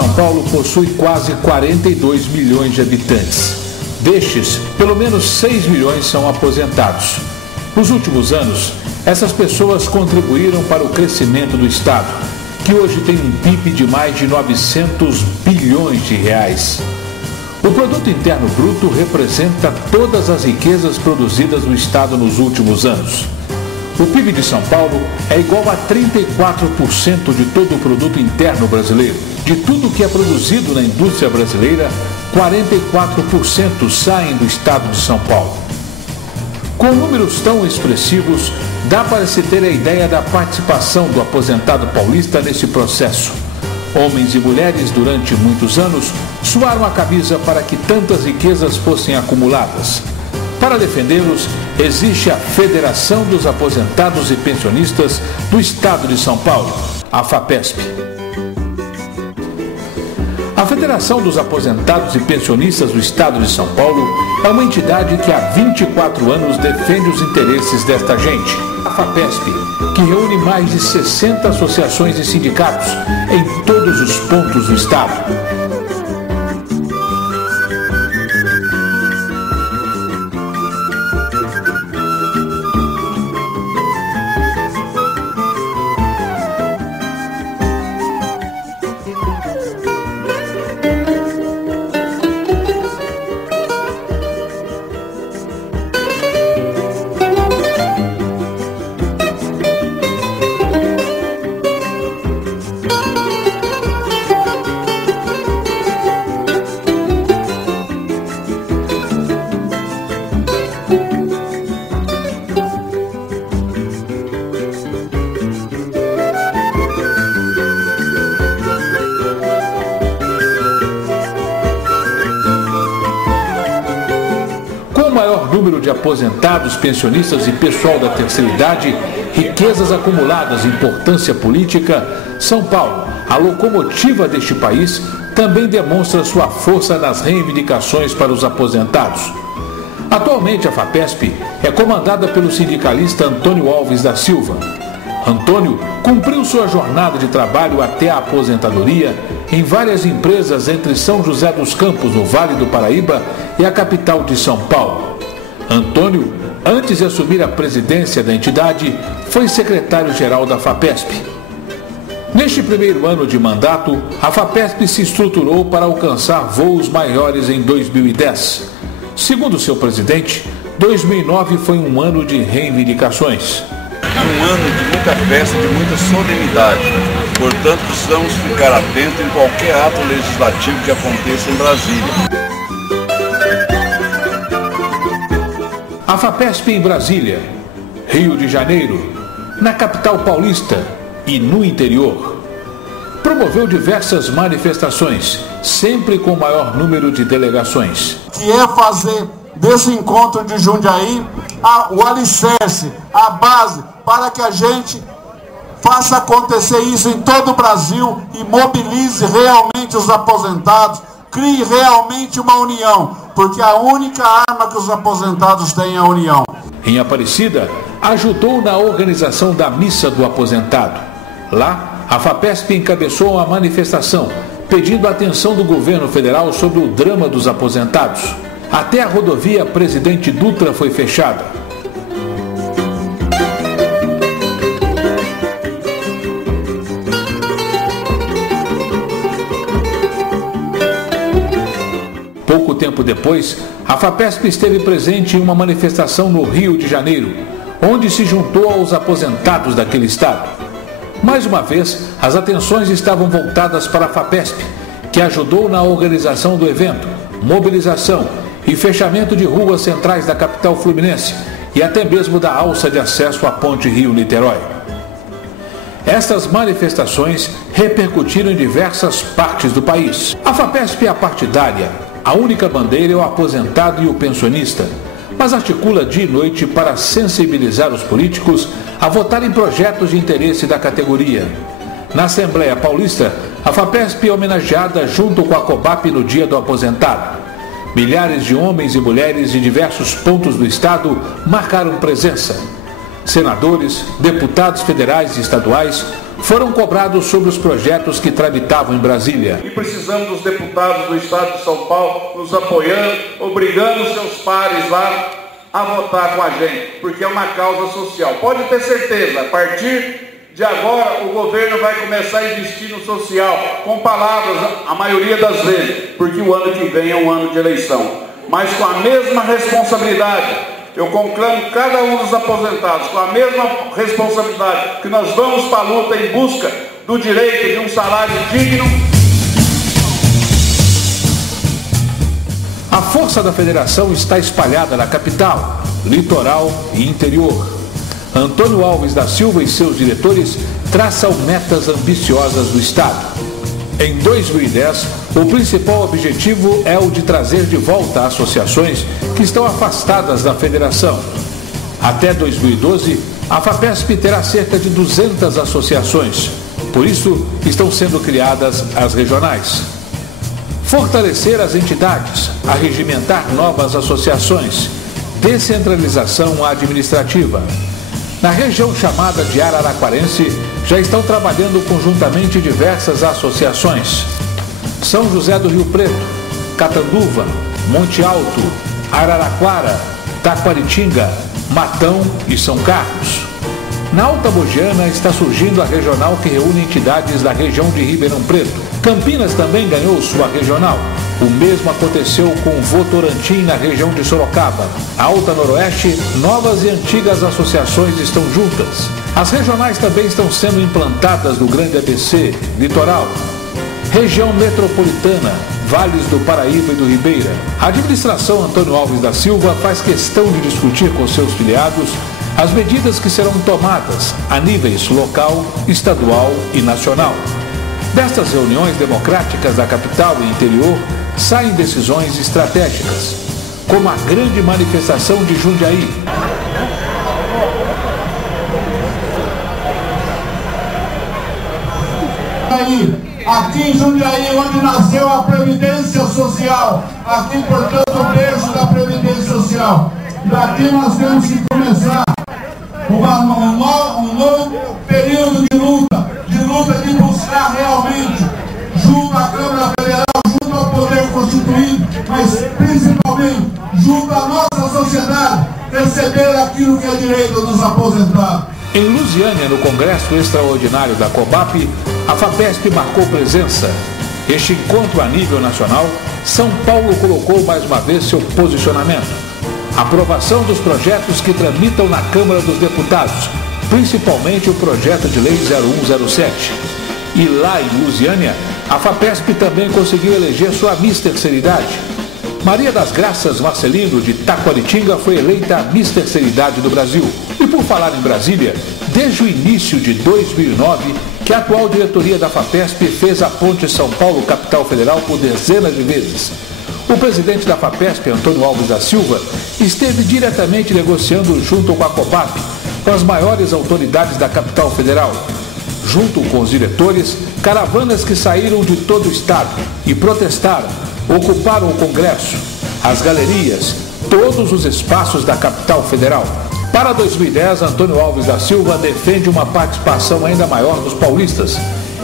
São Paulo possui quase 42 milhões de habitantes. Destes, pelo menos 6 milhões são aposentados. Nos últimos anos, essas pessoas contribuíram para o crescimento do Estado, que hoje tem um PIB de mais de 900 bilhões de reais. O Produto Interno Bruto representa todas as riquezas produzidas no Estado nos últimos anos. O PIB de São Paulo é igual a 34% de todo o produto interno brasileiro. De tudo que é produzido na indústria brasileira, 44% saem do estado de São Paulo. Com números tão expressivos, dá para se ter a ideia da participação do aposentado paulista nesse processo. Homens e mulheres, durante muitos anos, suaram a camisa para que tantas riquezas fossem acumuladas. Para defendê-los, existe a Federação dos Aposentados e Pensionistas do Estado de São Paulo, a FAPESP. A Federação dos Aposentados e Pensionistas do Estado de São Paulo é uma entidade que há 24 anos defende os interesses desta gente. A FAPESP, que reúne mais de 60 associações e sindicatos em todos os pontos do Estado. Número de aposentados, pensionistas e pessoal da terceira idade, riquezas acumuladas, importância política, São Paulo, a locomotiva deste país, também demonstra sua força nas reivindicações para os aposentados. Atualmente a FAPESP é comandada pelo sindicalista Antônio Alves da Silva. Antônio cumpriu sua jornada de trabalho até a aposentadoria em várias empresas entre São José dos Campos, no Vale do Paraíba, e a capital de São Paulo. Antônio, antes de assumir a presidência da entidade, foi secretário-geral da FAPESP. Neste primeiro ano de mandato, a FAPESP se estruturou para alcançar voos maiores em 2010. Segundo seu presidente, 2009 foi um ano de reivindicações. Um ano de muita festa, de muita solenidade. Portanto, precisamos ficar atentos em qualquer ato legislativo que aconteça em Brasília. A FAPESP em Brasília, Rio de Janeiro, na capital paulista e no interior, promoveu diversas manifestações, sempre com o maior número de delegações. Que é fazer desse encontro de Jundiaí o alicerce, a base, para que a gente faça acontecer isso em todo o Brasil e mobilize realmente os aposentados, crie realmente uma união, porque a única arma que os aposentados têm é a união. Em Aparecida, ajudou na organização da Missa do Aposentado. Lá, a FAPESP encabeçou uma manifestação pedindo a atenção do governo federal sobre o drama dos aposentados. Até a rodovia Presidente Dutra foi fechada. Pouco tempo depois, a FAPESP esteve presente em uma manifestação no Rio de Janeiro, onde se juntou aos aposentados daquele estado. Mais uma vez, as atenções estavam voltadas para a FAPESP, que ajudou na organização do evento, mobilização e fechamento de ruas centrais da capital fluminense e até mesmo da alça de acesso à Ponte Rio-Niterói. Estas manifestações repercutiram em diversas partes do país. A FAPESP é partidária. A única bandeira é o aposentado e o pensionista, mas articula dia e noite para sensibilizar os políticos a votar em projetos de interesse da categoria. Na Assembleia Paulista, a FAPESP é homenageada junto com a COBAP no Dia do Aposentado. Milhares de homens e mulheres de diversos pontos do estado marcaram presença. Senadores, deputados federais e estaduais, foram cobrados sobre os projetos que tramitavam em Brasília. E precisamos dos deputados do Estado de São Paulo nos apoiando, obrigando seus pares lá a votar com a gente, porque é uma causa social. Pode ter certeza, a partir de agora o governo vai começar a investir no social, com palavras, a maioria das vezes, porque o ano que vem é um ano de eleição. Mas com a mesma responsabilidade, eu conclamo cada um dos aposentados, com a mesma responsabilidade, que nós vamos para a luta em busca do direito de um salário digno. A força da federação está espalhada na capital, litoral e interior. Antônio Alves da Silva e seus diretores traçam metas ambiciosas do Estado. Em 2010, o principal objetivo é o de trazer de volta associações que estão afastadas da federação. Até 2012, a FAPESP terá cerca de 200 associações. Por isso, estão sendo criadas as regionais. Fortalecer as entidades, arregimentar novas associações, descentralização administrativa. Na região chamada de Araraquarense, já estão trabalhando conjuntamente diversas associações. São José do Rio Preto, Catanduva, Monte Alto, Araraquara, Taquaritinga, Matão e São Carlos. Na Alta Mogiana está surgindo a regional que reúne entidades da região de Ribeirão Preto. Campinas também ganhou sua regional. O mesmo aconteceu com Votorantim na região de Sorocaba. A Alta Noroeste, novas e antigas associações estão juntas. As regionais também estão sendo implantadas no Grande ABC, Litoral, região metropolitana, Vales do Paraíba e do Ribeira. A administração Antônio Alves da Silva faz questão de discutir com seus filiados as medidas que serão tomadas a níveis local, estadual e nacional. Destas reuniões democráticas da capital e interior saem decisões estratégicas, como a grande manifestação de Jundiaí. Aqui em Jundiaí, onde nasceu a Previdência Social, aqui, portanto, o berço da Previdência Social. Daqui nós temos que começar um novo período de luta de buscar realmente, junto à Câmara Federal, junto ao Poder Constituído, mas principalmente junto à nossa sociedade, receber aquilo que é direito dos aposentados. Em Lusiânia, no Congresso Extraordinário da COBAP, a FAPESP marcou presença. Este encontro a nível nacional, São Paulo colocou mais uma vez seu posicionamento. Aprovação dos projetos que tramitam na Câmara dos Deputados, principalmente o projeto de lei 0107. E lá em Lusiânia, a FAPESP também conseguiu eleger sua Miss Terceira Idade. Maria das Graças Marcelino, de Taquaritinga, foi eleita a Miss Terceira Idade do Brasil. E por falar em Brasília, desde o início de 2009, que a atual diretoria da FAPESP fez a ponte São Paulo, capital federal, por dezenas de vezes. O presidente da FAPESP, Antônio Alves da Silva, esteve diretamente negociando junto com a COBAP, com as maiores autoridades da capital federal. Junto com os diretores, caravanas que saíram de todo o estado e protestaram, ocuparam o Congresso, as galerias, todos os espaços da capital federal. Para 2010, Antônio Alves da Silva defende uma participação ainda maior dos paulistas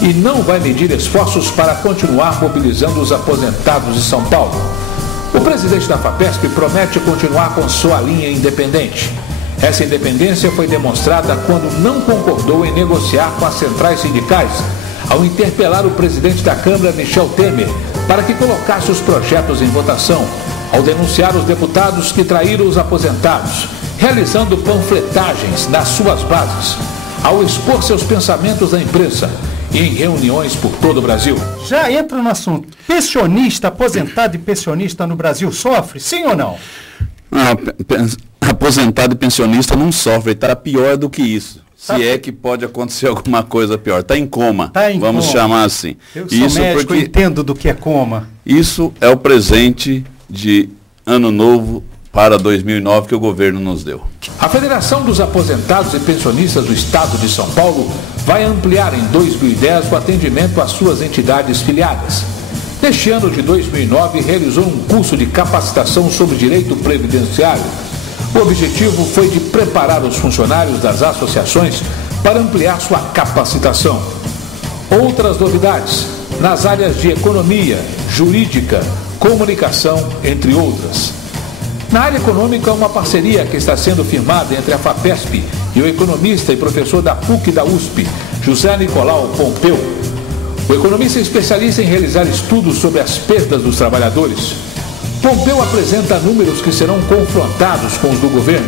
e não vai medir esforços para continuar mobilizando os aposentados de São Paulo. O presidente da FAPESP promete continuar com sua linha independente. Essa independência foi demonstrada quando não concordou em negociar com as centrais sindicais, ao interpelar o presidente da Câmara, Michel Temer, para que colocasse os projetos em votação, ao denunciar os deputados que traíram os aposentados, realizando panfletagens nas suas bases, ao expor seus pensamentos à imprensa e em reuniões por todo o Brasil. Já entra no assunto. Pensionista, aposentado e pensionista no Brasil sofre, sim ou não? Aposentado e pensionista não sofre, está pior do que isso. Se é que pode acontecer alguma coisa pior. Está em coma, vamos chamar assim. Eu sou médico, eu entendo do que é coma. Isso é o presente de Ano Novo para 2009 que o governo nos deu. A Federação dos Aposentados e Pensionistas do Estado de São Paulo vai ampliar em 2010 o atendimento às suas entidades filiadas. Neste ano de 2009, realizou um curso de capacitação sobre direito previdenciário. O objetivo foi de preparar os funcionários das associações para ampliar sua capacitação. Outras novidades nas áreas de economia, jurídica, comunicação, entre outras. Na área econômica, uma parceria que está sendo firmada entre a FAPESP e o economista e professor da PUC da USP, José Nicolau Pompeu. O economista é especialista em realizar estudos sobre as perdas dos trabalhadores. Pompeu apresenta números que serão confrontados com os do governo.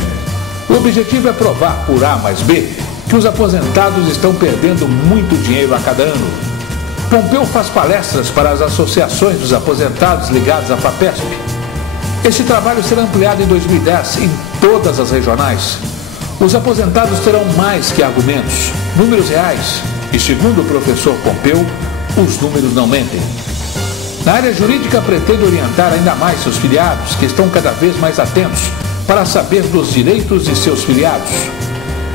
O objetivo é provar por A mais B que os aposentados estão perdendo muito dinheiro a cada ano. Pompeu faz palestras para as associações dos aposentados ligados à FAPESP. Este trabalho será ampliado em 2010 em todas as regionais. Os aposentados terão mais que argumentos, números reais, e segundo o professor Pompeu, os números não mentem. Na área jurídica, pretende orientar ainda mais seus filiados, que estão cada vez mais atentos para saber dos direitos de seus filiados.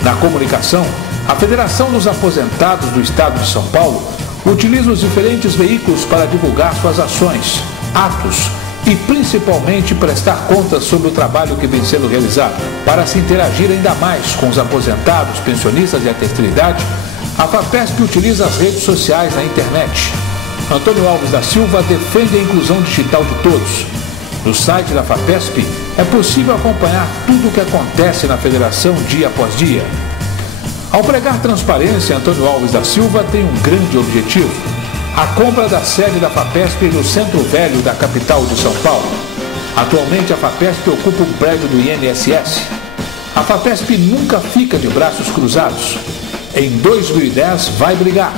Na comunicação, a Federação dos Aposentados do Estado de São Paulo utiliza os diferentes veículos para divulgar suas ações, atos e principalmente prestar contas sobre o trabalho que vem sendo realizado. Para se interagir ainda mais com os aposentados, pensionistas e a terceira idade, a FAPESP utiliza as redes sociais na internet. Antônio Alves da Silva defende a inclusão digital de todos. No site da FAPESP é possível acompanhar tudo o que acontece na federação dia após dia. Ao pregar transparência, Antônio Alves da Silva tem um grande objetivo: a compra da sede da FAPESP no Centro Velho da capital de São Paulo. Atualmente, a FAPESP ocupa um prédio do INSS. A FAPESP nunca fica de braços cruzados. Em 2010, vai brigar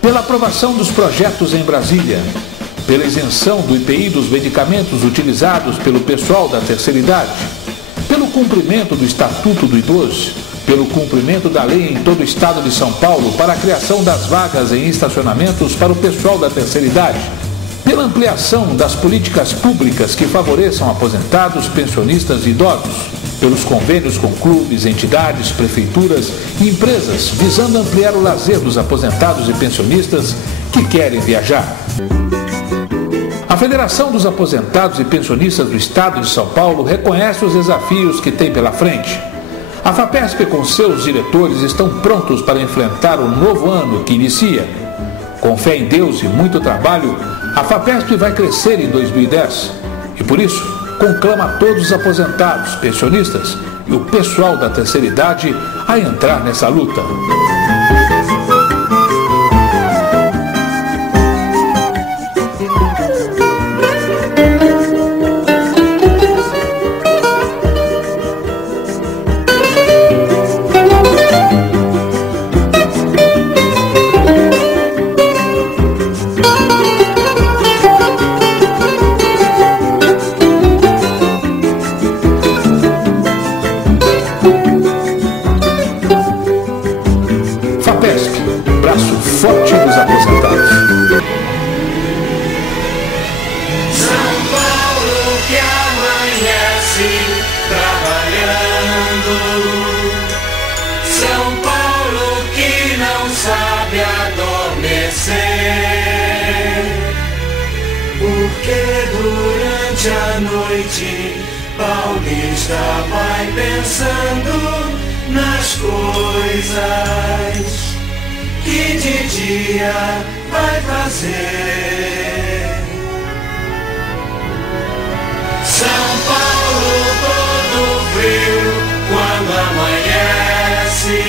pela aprovação dos projetos em Brasília, pela isenção do IPI dos medicamentos utilizados pelo pessoal da terceira idade, pelo cumprimento do Estatuto do Idoso, pelo cumprimento da lei em todo o estado de São Paulo para a criação das vagas em estacionamentos para o pessoal da terceira idade, pela ampliação das políticas públicas que favoreçam aposentados, pensionistas e idosos, pelos convênios com clubes, entidades, prefeituras e empresas visando ampliar o lazer dos aposentados e pensionistas que querem viajar. A Federação dos Aposentados e Pensionistas do Estado de São Paulo reconhece os desafios que tem pela frente. A FAPESP com seus diretores estão prontos para enfrentar o novo ano que inicia. Com fé em Deus e muito trabalho, a FAPESP vai crescer em 2010 e por isso conclama todos os aposentados, pensionistas e o pessoal da terceira idade a entrar nessa luta. Braço forte dos aposentados. São Paulo que amanhece trabalhando, São Paulo que não sabe adormecer, porque durante a noite paulista vai pensando nas coisas que de dia vai fazer. São Paulo todo frio quando amanhece,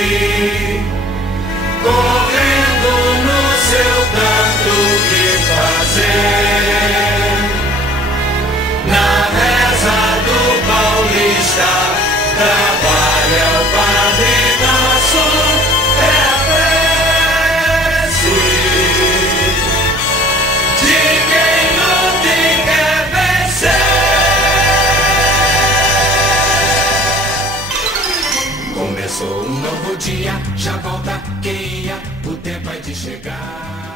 correndo no seu tanto que fazer. Na reza do paulista trabalha o Padre Nosso, começou um novo dia, já volta quem ia, o tempo é de chegar.